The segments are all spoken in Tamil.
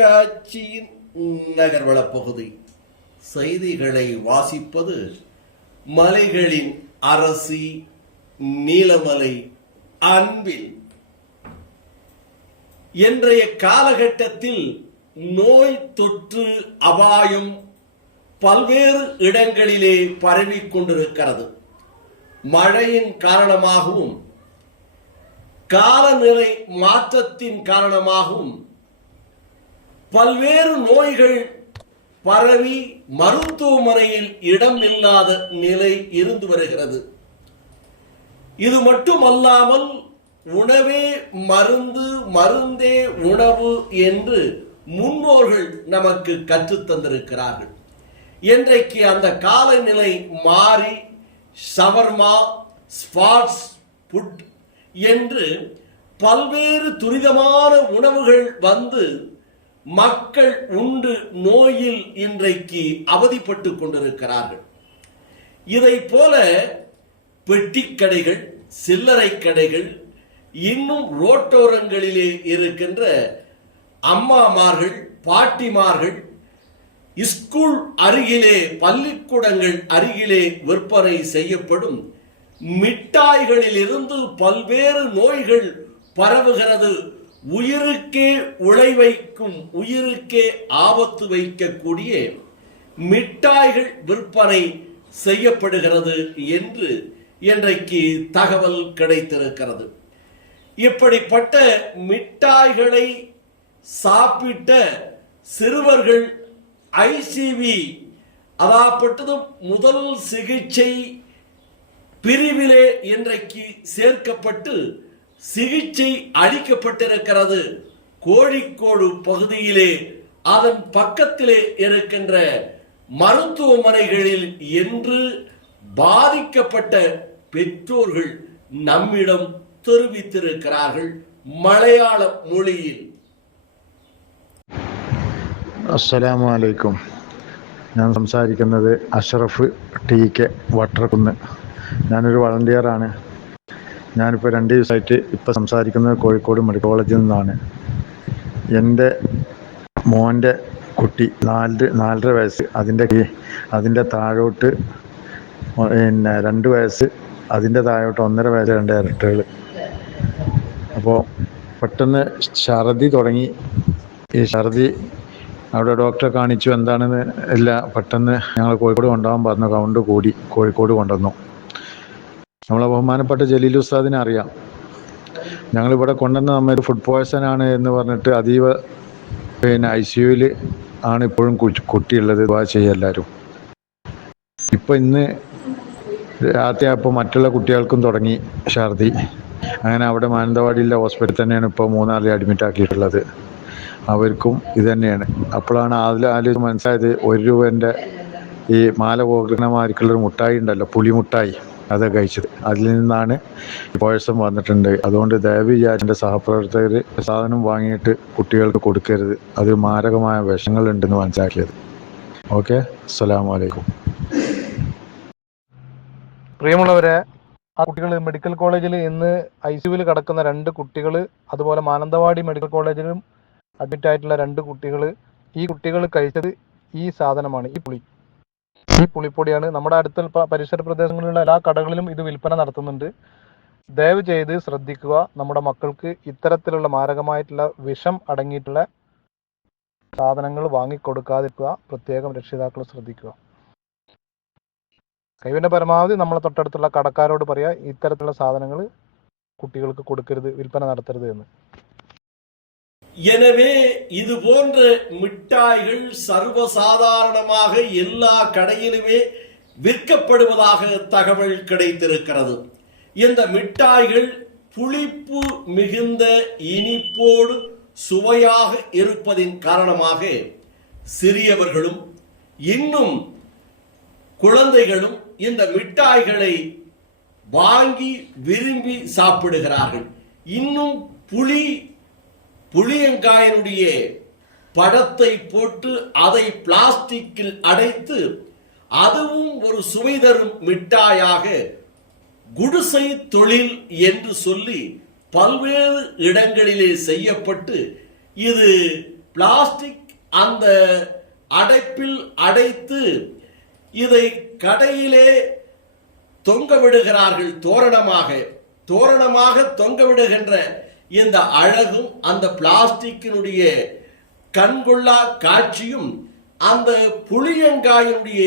தொலைக்காட்சியின் நகர்வள பகுதி செய்திகளை வாசிப்பது மலைகளின் அரசி நீலமலை அன்பில். இன்றைய காலகட்டத்தில் நோய் தொற்று அபாயம் பல்வேறு இடங்களிலே பரவிக் கொண்டிருக்கிறது. மழையின் காரணமாகவும் காலநிலை மாற்றத்தின் காரணமாகவும் பல்வேறு நோய்கள் பரவி மருத்துவமனையில் இடம் இல்லாத நிலை இருந்து வருகிறது. இது மட்டுமல்லாமல் உணவே மருந்து, மருந்தே உணவு என்று முன்னோர்கள் நமக்கு கற்றுத்தந்திருக்கிறார்கள். இன்றைக்கு அந்த காலநிலை மாறி ஷவர்மா, ஸ்பாட்ஸ் ஃபுட் என்று பல்வேறு துரிதமான உணவுகள் வந்து மக்கள் உண்டு நோயில் இன்றைக்கு அவதிப்பட்டு கொண்டிருக்கிறார்கள். இதை போல பெட்டிக்கடைகள், சில்லறை கடைகள், இன்னும் ரோட்டோரங்களிலே இருக்கின்ற அம்மாமார்கள், பாட்டிமார்கள், ஸ்கூல் அருகிலே, பள்ளிக்கூடங்கள் அருகிலே விற்பனை செய்யப்படும் மிட்டாய்களில் இருந்து பல்வேறு நோய்கள் பரவுகிறது. உயிருக்கே உழைவைக்கும், உயிருக்கே ஆபத்து வைக்கக்கூடிய மிட்டாய்கள் விற்பனை செய்யப்படுகிறது என்று இன்றைக்கு தகவல் கிடைத்திருக்கிறது. இப்படிப்பட்ட மிட்டாய்களை சாப்பிட்ட சிறுவர்கள் ஐசிவி, அதாவது முதல் சிகிச்சை பிரிவிலே இன்றைக்கு சேர்க்கப்பட்டு சிகிச்சை அளிக்கப்பட்டிருக்கிறது. கோழிக்கோடு பகுதியிலே அதன் பக்கத்திலே இருக்கின்ற மருத்துவமனைகளில் என்று பாதிக்கப்பட்ட பெற்றோர்கள் நம்மிடம் தெரிவித்திருக்கிறார்கள் மலையாள மொழியில். അസ്സലാമു അലൈക്കും. ഞാൻ സംസാരിക്കുന്നത് അഷ്റഫ് TK വട്ടർകുന്ന്. ഞാനൊരു വളണ്ടിയറാണ്. ഞാനിപ്പോൾ 2 ദിവസമായിട്ട് സംസാരിക്കുന്നത് കോഴിക്കോട് മെഡിക്കൽ കോളേജിൽ നിന്നാണ്. എൻ്റെ മോൻ്റെ കുട്ടി 4.5 വയസ്സ്, അതിൻ്റെ താഴോട്ട് 2 വയസ്സ്, അതിൻ്റെ താഴോട്ട് 1.5 വയസ്സ്, 2 ഇരട്ടകൾ. അപ്പോൾ പെട്ടെന്ന് ഛർദി തുടങ്ങി. ഈ ഛർദി അവിടെ ഡോക്ടറെ കാണിച്ചു, എന്താണെന്ന് ഇല്ല. പെട്ടെന്ന് ഞങ്ങൾ കോഴിക്കോട് കൊണ്ടുപോകാൻ പറഞ്ഞു. കൗണ്ട് കൂടി കോഴിക്കോട് കൊണ്ടുവന്നു. നമ്മളെ ബഹുമാനപ്പെട്ട ജലീൽ ഉസ്താദിനെ അറിയാം. ഞങ്ങളിവിടെ കൊണ്ടുവന്ന് നമ്മൾ ഫുഡ് പോയ്സൺ ആണ് എന്ന് പറഞ്ഞിട്ട് അതീവ ICUവിൽ ആണ് ഇപ്പോഴും കുട്ടിയുള്ളത്. ദുആ ചെയ്യുക എല്ലാവരും. ഇപ്പം ഇന്ന് രാത്രിയായപ്പോൾ മറ്റുള്ള കുട്ടികൾക്കും തുടങ്ങി ഛർദി. അങ്ങനെ അവിടെ മാനന്തവാടിയിലെ ഹോസ്പിറ്റലിൽ തന്നെയാണ് ഇപ്പോൾ 3-4 അഡ്മിറ്റ് ആക്കിയിട്ടുള്ളത്. അവർക്കും ഇത് തന്നെയാണ്. അപ്പോഴാണ് ആലോചിച്ച് മനസ്സിലായത്, 1 രൂപേൻ്റെ ഈ മാല പോകണമാർക്കുള്ളൊരു മുട്ടായി ഉണ്ടല്ലോ, പുളിമുട്ടായി, അത് കഴിച്ചത്. അതിൽ നിന്നാണ് പോയസം വന്നിട്ടുണ്ട്. അതുകൊണ്ട് ദയവ് എൻ്റെ സഹപ്രവർത്തകർ സാധനം വാങ്ങിയിട്ട് കുട്ടികൾക്ക് കൊടുക്കരുത്. അത് മാരകമായ വിഷങ്ങളുണ്ടെന്ന് മനസ്സിലാക്കിയത്. ഓക്കെ, അസ്സലാമു അലൈക്കും. പ്രിയമുള്ളവരെ, ആ കുട്ടികൾ മെഡിക്കൽ കോളേജിൽ ഇന്ന് ICUവിൽ കിടക്കുന്ന 2 കുട്ടികൾ, അതുപോലെ മാനന്തവാടി മെഡിക്കൽ കോളേജിലും അഡ്മിറ്റ് ആയിട്ടുള്ള 2 കുട്ടികൾ, ഈ കുട്ടികൾ കഴിച്ചത് ഈ സാധനമാണ്, ഈ പുളിപ്പൊടിയാണ്. നമ്മുടെ അടുത്ത പരിസര പ്രദേശങ്ങളിലുള്ള എല്ലാ കടകളിലും ഇത് വിൽപ്പന നടത്തുന്നുണ്ട്. ദയവ് ചെയ്ത് ശ്രദ്ധിക്കുക. നമ്മുടെ മക്കൾക്ക് ഇത്തരത്തിലുള്ള മാരകമായിട്ടുള്ള വിഷം അടങ്ങിയിട്ടുള്ള സാധനങ്ങൾ വാങ്ങിക്കൊടുക്കാതിരിക്കുക. പ്രത്യേകം രക്ഷിതാക്കൾ ശ്രദ്ധിക്കുക. കഴിവിൻ്റെ പരമാവധി നമ്മളെ തൊട്ടടുത്തുള്ള കടക്കാരോട് പറയുക, ഇത്തരത്തിലുള്ള സാധനങ്ങൾ കുട്ടികൾക്ക് കൊടുക്കരുത്, വിൽപ്പന നടത്തരുത് എന്ന്. எனவே இது போன்ற மிட்டாய்கள் சர்வசாதாரணமாக எல்லா கடையிலுமே விற்கப்படுவதாக தகவல் கிடைத்திருக்கிறது. இந்த மிட்டாய்கள் புளிப்பு மிகுந்த இனிப்போடு சுவையாக இருப்பதின் காரணமாக சிறியவர்களும் இன்னும் குழந்தைகளும் இந்த மிட்டாய்களை வாங்கி விரும்பி சாப்பிடுகிறார்கள். இன்னும் புளியங்காயனுடைய படத்தை போட்டு அதை பிளாஸ்டிக்கில் அடைத்து அதுவும் ஒரு சுவை தரும் மிட்டாயாக குடிசை தொழில் என்று சொல்லி பல்வேறு இடங்களிலே செய்யப்பட்டு இது பிளாஸ்டிக் அந்த அடைப்பில் அடைத்து இதை கடையிலே தொங்க விடுகிறார்கள். தோரணமாக தொங்க விடுகின்ற இந்த அழகும் அந்த பிளாஸ்டிக்கினுடைய கண்கொள்ளா காட்சியும் அந்த புளியங்காயினுடைய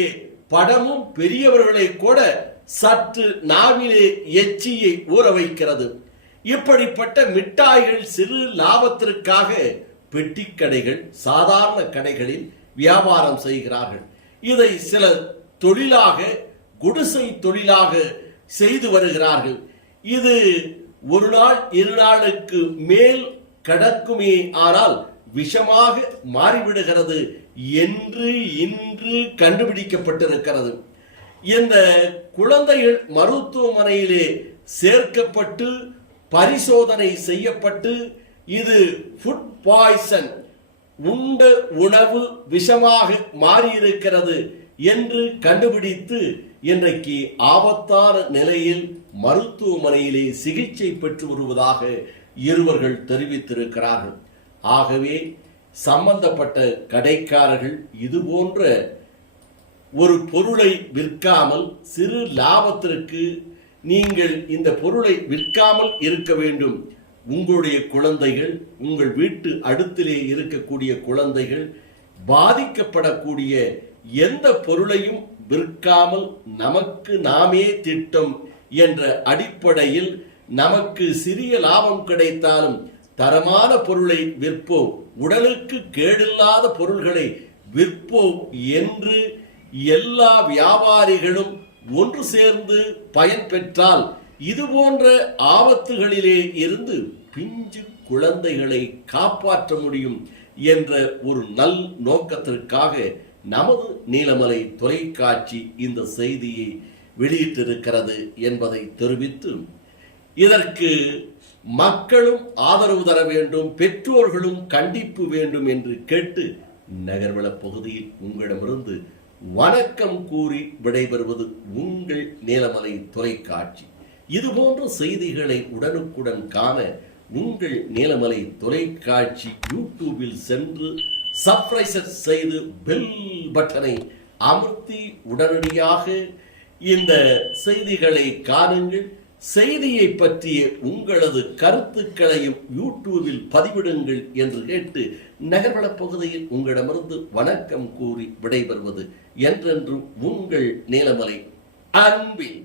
படமும் பெரியவர்களை கூட சற்று நாவிலே எச்சியை ஊற வைக்கிறது. இப்படிப்பட்ட மிட்டாய்கள் சிறு லாபத்திற்காக பெட்டி கடைகள், சாதாரண கடைகளில் வியாபாரம் செய்கிறார்கள். இதை சில தொழிலாக, குடிசை தொழிலாக செய்து வருகிறார்கள். இது ஒரு நாள் 2 நாளுக்கு மேல் கடக்குமே ஆனால் விஷமாக மாறிவிடுகிறது என்று இன்று கண்டுபிடிக்கப்பட்டிருக்கிறது. இந்த குழந்தைகள் மருத்துவமனையிலே சேர்க்கப்பட்டு பரிசோதனை செய்யப்பட்டு இது ஃபுட் பாய்சன், உண்ட உணவு விஷமாக மாறியிருக்கிறது என்று கண்டுபிடித்து இன்றைக்கு ஆபத்தான நிலையில் மருத்துவமனையிலே சிகிச்சை பெற்று வருவதாக இருவர்கள் தெரிவித்திருக்கிறார்கள். ஆகவே சம்பந்தப்பட்ட கடைக்காரர்கள் இது போன்ற ஒரு பொருளை விற்காமல் சிறு லாபத்திற்கு நீங்கள் இந்த பொருளை விற்காமல் இருக்க வேண்டும். உங்களுடைய குழந்தைகள், உங்கள் வீட்டு அடுத்திலே இருக்கக்கூடிய குழந்தைகள் பாதிக்கப்படக்கூடிய எந்த பொருளையும் விற்காமல் நமக்கு நாமே திட்டம் என்ற அடிப்படையில் நமக்கு சிறிய லாபம் கிடைத்தாலும் தரமான பொருளை விற்போம், உடலுக்கு கேடில்லாத பொருள்களை விற்போம் என்று எல்லா வியாபாரிகளும் ஒன்று சேர்ந்து பயன் பெற்றால் இது போன்ற ஆபத்துகளிலே இருந்து பிஞ்சு குழந்தைகளை காப்பாற்ற முடியும் என்ற ஒரு நல் நோக்கத்திற்காக நமது நீலமலை தொலைக்காட்சி இந்த செய்தியை வெளியிட்டிருக்கிறது என்பதை தெரிவித்து, இதற்கு மக்களும் ஆதரவு தர வேண்டும், பெற்றோர்களும் கண்டிப்பு வேண்டும் என்று கேட்டு நகர்வள பகுதியில் உங்களிடமிருந்து வணக்கம் கூறி விடைபெறுவது உங்கள் நீலமலை தொலைக்காட்சி. இதுபோன்ற செய்திகளை உடனுக்குடன் காண உங்கள் நீலமலை தொலைக்காட்சி யூடியூபில் சென்று சப்ஸ்கிரைப் செய்து பெல் பட்டனை அமர்த்தி உடனடியாக இந்த செய்திகளை காணுங்கள். செய்தியை பற்றிய உங்களது கருத்துக்களையும் யூடியூபில் பதிவிடுங்கள் என்று கேட்டு நகர்வள பகுதியில் உங்களிடமிருந்து வணக்கம் கூறி விடைபெறுவது என்றென்றும் உங்கள் நீலமலை அன்பில்